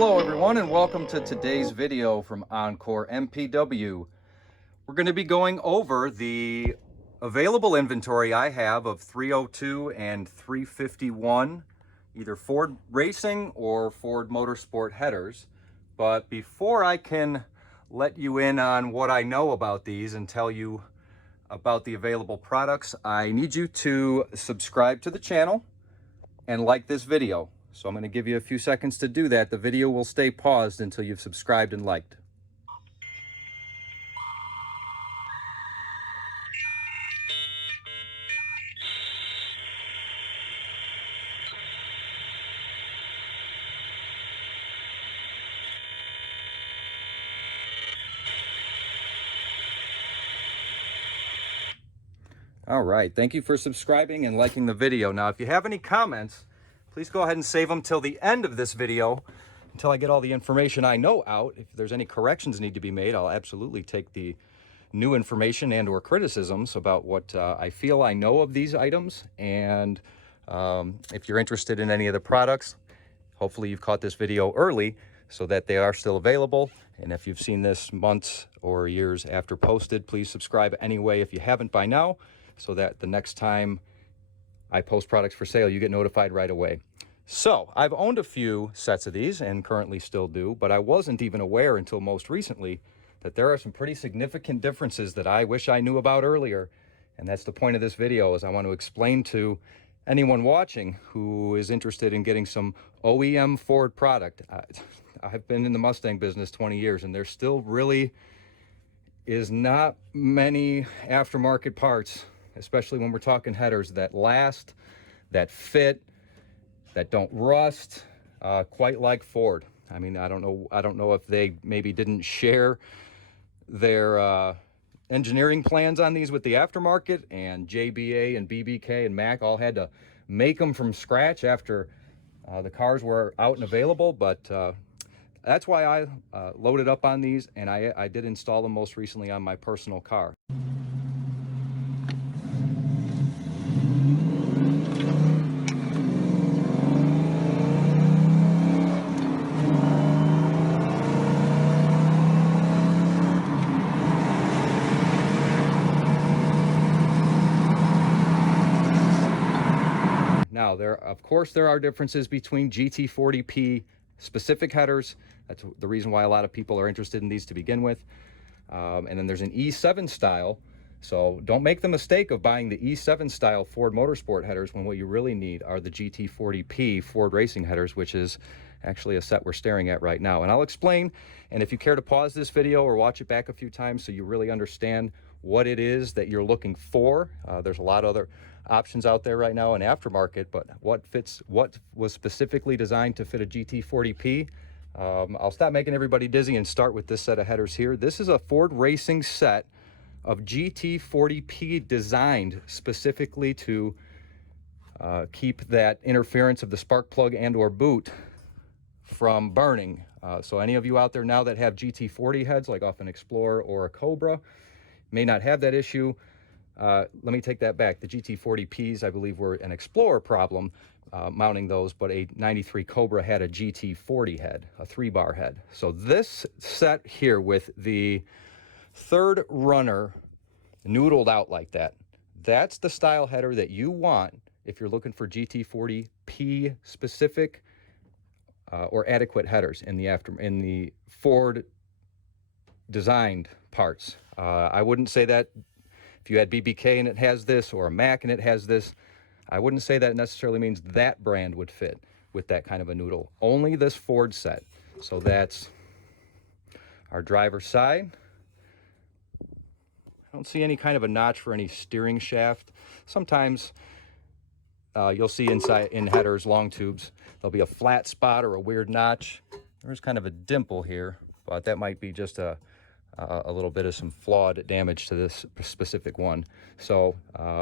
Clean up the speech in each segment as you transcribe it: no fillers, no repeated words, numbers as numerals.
Hello everyone and welcome to today's video from EncoreMPW. We're going to be going over the available inventory I have of 302 and 351, either Ford Racing or Ford Motorsport headers. But before I can let you in on what I know about these and tell you about the available products, I need you to subscribe to the channel and like this video. So I'm going to give you a few seconds to do that. The video will stay paused until you've subscribed and liked. All right, thank you for subscribing and liking the video. Now, if you have any comments, please go ahead and save them till the end of this video, until I get all the information I know out. If there's any corrections need to be made, I'll absolutely take the new information and or criticisms about what I feel I know of these items. And if you're interested in any of the products, hopefully you've caught this video early so that they are still available. And if you've seen this months or years after posted, please subscribe anyway if you haven't by now, so that the next time I post products for sale, you get notified right away. So I've owned a few sets of these and currently still do, but I wasn't even aware until most recently that there are some pretty significant differences that I wish I knew about earlier. And that's the point of this video, is I want to explain to anyone watching who is interested in getting some OEM Ford product. I've been in the Mustang business 20 years and there still really is not many aftermarket parts, especially when we're talking headers, that last, that fit, that don't rust, quite like Ford. I mean, I don't know if they maybe didn't share their engineering plans on these with the aftermarket, and JBA and BBK and Mack all had to make them from scratch after the cars were out and available. But that's why I loaded up on these, and I did install them most recently on my personal car. Now, of course, there are differences between GT40P specific headers. That's the reason why a lot of people are interested in these to begin with. And then there's an E7 style. So don't make the mistake of buying the E7 style Ford Motorsport headers when what you really need are the GT40P Ford Racing headers, which is actually a set we're staring at right now. And I'll explain, and if you care to pause this video or watch it back a few times so you really understand what it is that you're looking for. There's a lot of other options out there right now in aftermarket, but what was specifically designed to fit a GT40P. I'll stop making everybody dizzy and start with this set of headers here. This is a Ford Racing set of GT40P designed specifically to keep that interference of the spark plug and or boot from burning. So any of you out there now that have GT40 heads, like off an Explorer or a Cobra, may not have that issue. Let me take that back. The GT40Ps, I believe, were an Explorer problem mounting those, but a 93 Cobra had a GT40 head, a 3-bar head. So this set here with the third runner noodled out like that, that's the style header that you want if you're looking for GT40P specific or adequate headers in the Ford designed parts. I wouldn't say that if you had BBK and it has this, or a Mack and it has this, I wouldn't say that necessarily means that brand would fit with that kind of a noodle. Only this Ford set. So that's our driver's side. I don't see any kind of a notch for any steering shaft. Sometimes you'll see inside in headers, long tubes, there'll be a flat spot or a weird notch. There's kind of a dimple here, but that might be just a little bit of some flawed damage to this specific one. So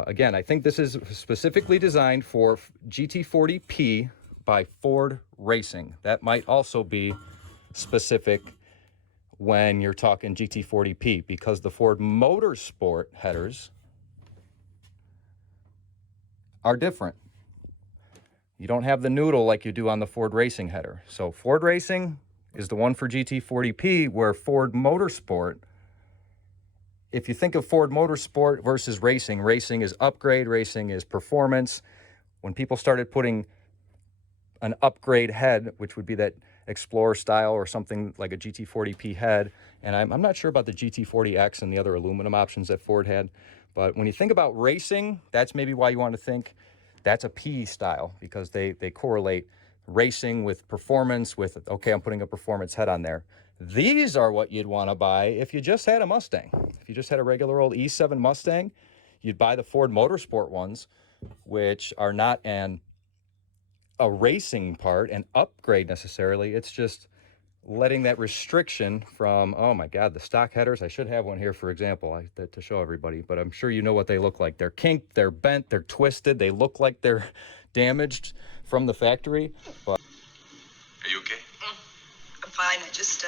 again, I think this is specifically designed for GT40P by Ford Racing. That might also be specific when you're talking GT40P, because the Ford Motorsport headers are different. You don't have the noodle like you do on the Ford Racing header. So Ford Racing, is the one for GT40P, where Ford Motorsport, if you think of Ford Motorsport versus racing, racing is upgrade, racing is performance. When people started putting an upgrade head, which would be that Explorer style or something like a GT40P head, and I'm not sure about the GT40X and the other aluminum options that Ford had, but when you think about racing, that's maybe why you want to think that's a P style, because they correlate racing with performance, with, okay, I'm putting a performance head on there. These are what you'd want to buy if you just had a Mustang. If you just had a regular old E7 Mustang, you'd buy the Ford Motorsport ones, which are not a racing part and upgrade necessarily. It's just letting that restriction from, oh my God, the stock headers. I should have one here, for example, to show everybody, but I'm sure you know what they look like. They're kinked, they're bent, they're twisted, they look like they're damaged from the factory. But are you okay? I'm fine. I just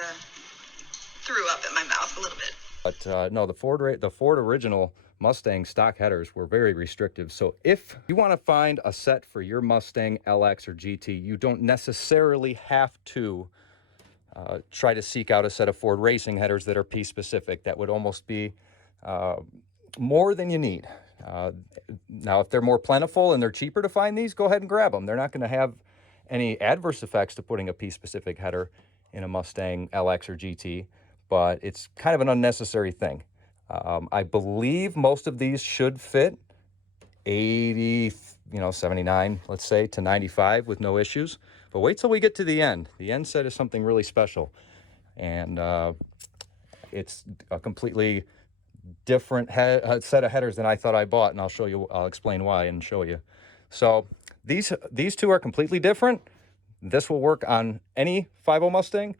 threw up in my mouth a little bit. But no, the Ford original Mustang stock headers were very restrictive. So if you want to find a set for your Mustang LX or GT, you don't necessarily have to try to seek out a set of Ford racing headers that are P specific. That would almost be more than you need. Now, if they're more plentiful and they're cheaper to find these, go ahead and grab them. They're not going to have any adverse effects to putting a P specific header in a Mustang LX or GT, but it's kind of an unnecessary thing. I believe most of these should fit 80, 79, let's say, to 95 with no issues. But wait till we get to the end. The end set is something really special. And it's a completely different set of headers than I thought I bought. And I'll explain why and show you. So these two are completely different. This will work on any 5.0 Mustang.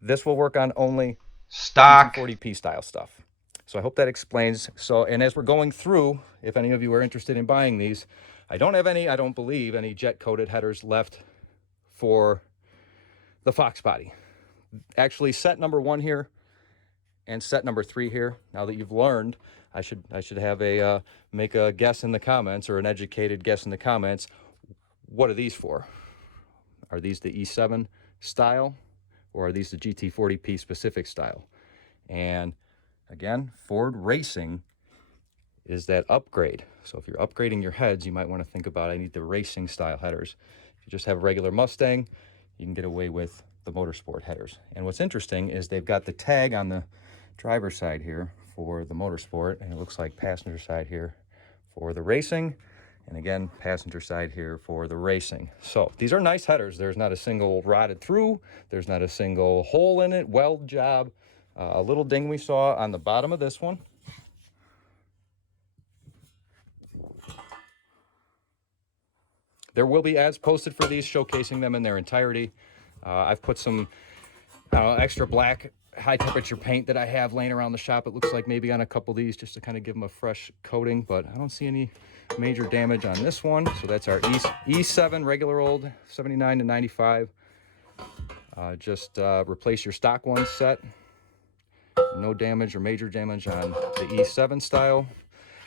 This will work on only stock GT40P style stuff. So I hope that explains. So, and as we're going through, if any of you are interested in buying these, I don't believe any jet coated headers left for the Foxbody. Actually, set number 1 here and set number 3 here. Now that you've learned, I should have make a guess in the comments, or an educated guess in the comments. What are these for? Are these the E7 style, or are these the GT40P specific style? And again, Ford Racing is that upgrade. So if you're upgrading your heads, you might want to think about, I need the racing style headers. If you just have a regular Mustang, you can get away with the Motorsport headers. And what's interesting is they've got the tag on the driver's side here for the Motorsport, and it looks like passenger side here for the racing, and again, passenger side here for the racing. So these are nice headers. There's not a single rotted through, there's not a single hole in it, weld job. A little ding we saw on the bottom of this one. There will be ads posted for these showcasing them in their entirety. I've put some extra black high temperature paint that I have laying around the shop. It looks like maybe on a couple of these, just to kind of give them a fresh coating, but I don't see any major damage on this one. So that's our E7 regular old 79 to 95. Just replace your stock one set. No damage or major damage on the E7 style.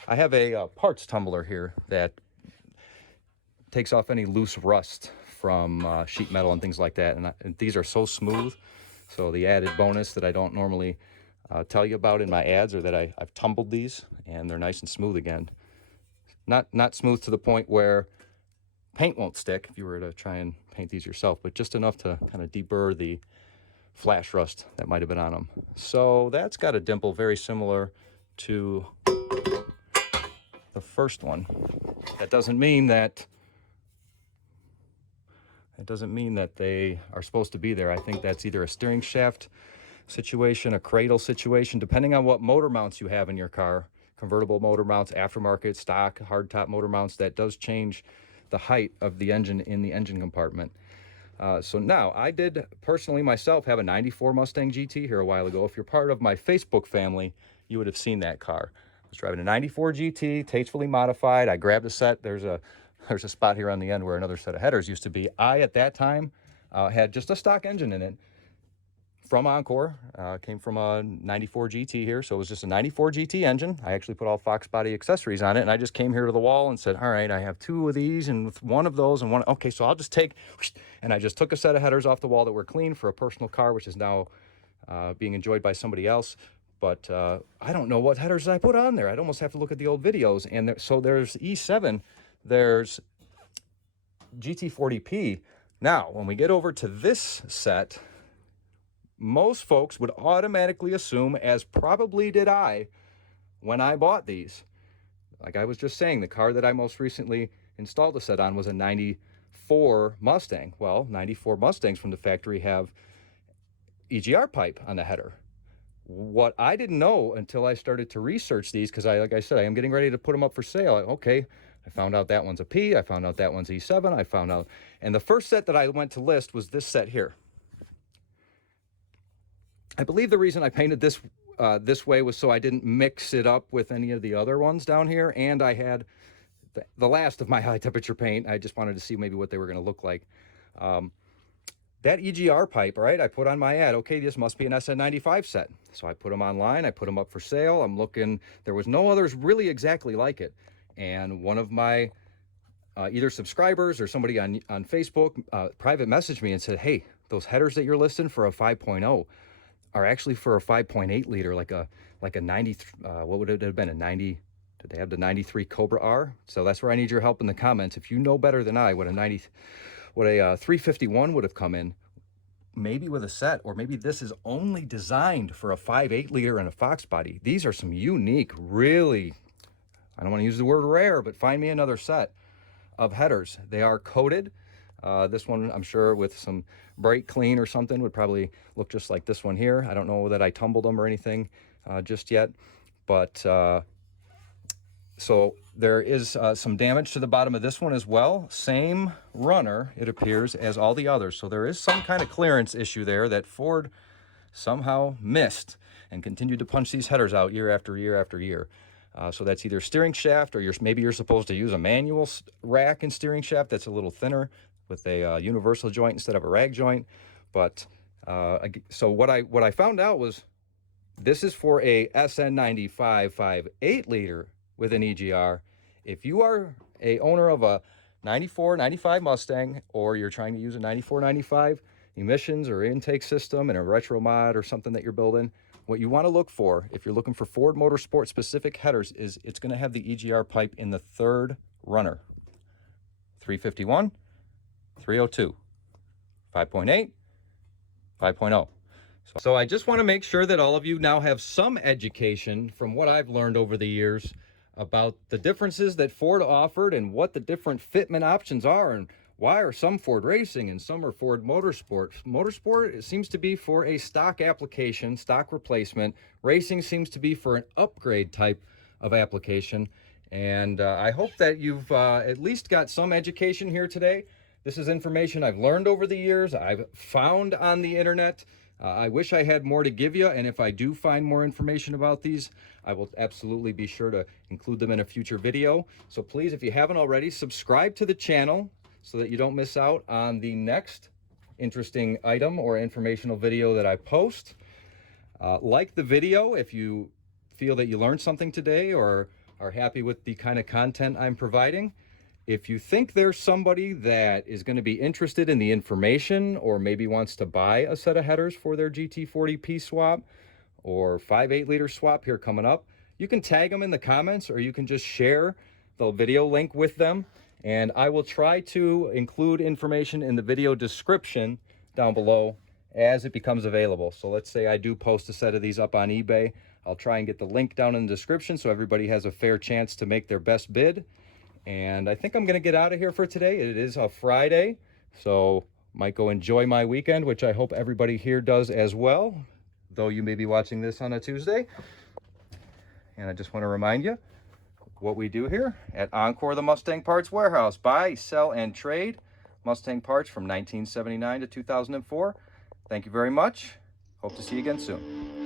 I have a parts tumbler here that takes off any loose rust from sheet metal and things like that. And these are so smooth. So the added bonus that I don't normally tell you about in my ads, or that I've tumbled these and they're nice and smooth again. Not smooth to the point where paint won't stick if you were to try and paint these yourself, but just enough to kind of deburr the flash rust that might have been on them. So that's got a dimple very similar to the first one. That doesn't mean that they are supposed to be there. I think that's either a steering shaft situation, a cradle situation, depending on what motor mounts you have in your car. Convertible motor mounts, aftermarket, stock, hardtop motor mounts, that does change the height of the engine in the engine compartment. So now, I did personally myself have a 94 Mustang GT here a while ago. If you're part of my Facebook family, you would have seen that car. I was driving a 94 GT, tastefully modified. I grabbed a set. There's a spot here on the end where another set of headers used to be. I, at that time, had just a stock engine in it. from Encore. Came from a 94 GT here, so it was just a 94 GT engine. I actually put all Foxbody accessories on it, and I just came here to the wall and said, all right, I have 2 of these and one of those and one. Okay, so I'll just take, and I just took a set of headers off the wall that were clean for a personal car, which is now being enjoyed by somebody else. But I don't know what headers I put on there. I'd almost have to look at the old videos. And so there's E7, there's GT40P. Now, when we get over to this set, most folks would automatically assume, as probably did I when I bought these. Like I was just saying, the car that I most recently installed a set on was a 94 Mustang. Well, 94 Mustangs from the factory have EGR pipe on the header. What I didn't know until I started to research these, because like I said, I am getting ready to put them up for sale. Okay, I found out that one's a P, I found out that one's E7, I found out, and the first set that I went to list was this set here. I believe the reason I painted this this way was so I didn't mix it up with any of the other ones down here, and I had the last of my high temperature paint. I just wanted to see maybe what they were going to look like. That EGR pipe, right, I put on my ad, okay, this must be an SN95 set. So I put them online, I put them up for sale. I'm looking, there was no others really exactly like it. And one of my either subscribers or somebody on Facebook private messaged me and said, hey, those headers that you're listing for a 5.0 are actually for a 5.8 liter, like a 90, what would it have been, a 90, did they have the 93 Cobra R? So that's where I need your help in the comments. If you know better than I what a 351 would have come in, maybe with a set, or maybe this is only designed for a 5.8 liter and a Foxbody. These are some unique, really, I don't want to use the word rare, but find me another set of headers. They are coated. This one, I'm sure with some brake clean or something, would probably look just like this one here. I don't know that I tumbled them or anything just yet, but so there is some damage to the bottom of this one as well. Same runner, it appears, as all the others. So there is some kind of clearance issue there that Ford somehow missed and continued to punch these headers out year after year after year. So that's either steering shaft, or maybe you're supposed to use a manual rack and steering shaft that's a little thinner with a universal joint instead of a rag joint. But so what I found out was this is for a SN95 5.8 liter with an EGR. If you are a owner of a 94, 95 Mustang, or you're trying to use a 94, 95 emissions or intake system in a retro mod or something that you're building, what you want to look for, if you're looking for Ford Motorsport specific headers, is it's going to have the EGR pipe in the third runner. 351, 302, 5.8, 5.0. So I just want to make sure that all of you now have some education from what I've learned over the years about the differences that Ford offered and what the different fitment options are, and why are some Ford Racing and some are Ford Motorsport. Motorsport, it seems to be for a stock application, stock replacement. Racing seems to be for an upgrade type of application. And I hope that you've at least got some education here today. This is information I've learned over the years, I've found on the internet. I wish I had more to give you, and if I do find more information about these, I will absolutely be sure to include them in a future video. So please, if you haven't already, subscribe to the channel so that you don't miss out on the next interesting item or informational video that I post. Like the video if you feel that you learned something today or are happy with the kind of content I'm providing. If you think there's somebody that is going to be interested in the information, or maybe wants to buy a set of headers for their GT40P swap or 5.8 liter swap here coming up, you can tag them in the comments, or you can just share the video link with them, and I will try to include information in the video description down below as it becomes available. So let's say I do post a set of these up on eBay. I'll try and get the link down in the description so everybody has a fair chance to make their best bid. And I think I'm going to get out of here for today. It is a Friday, so might go enjoy my weekend, which I hope everybody here does as well, though you may be watching this on a Tuesday. And I just want to remind you what we do here at Encore the Mustang Parts Warehouse. Buy, sell, and trade Mustang parts from 1979 to 2004. Thank you very much. Hope to see you again soon.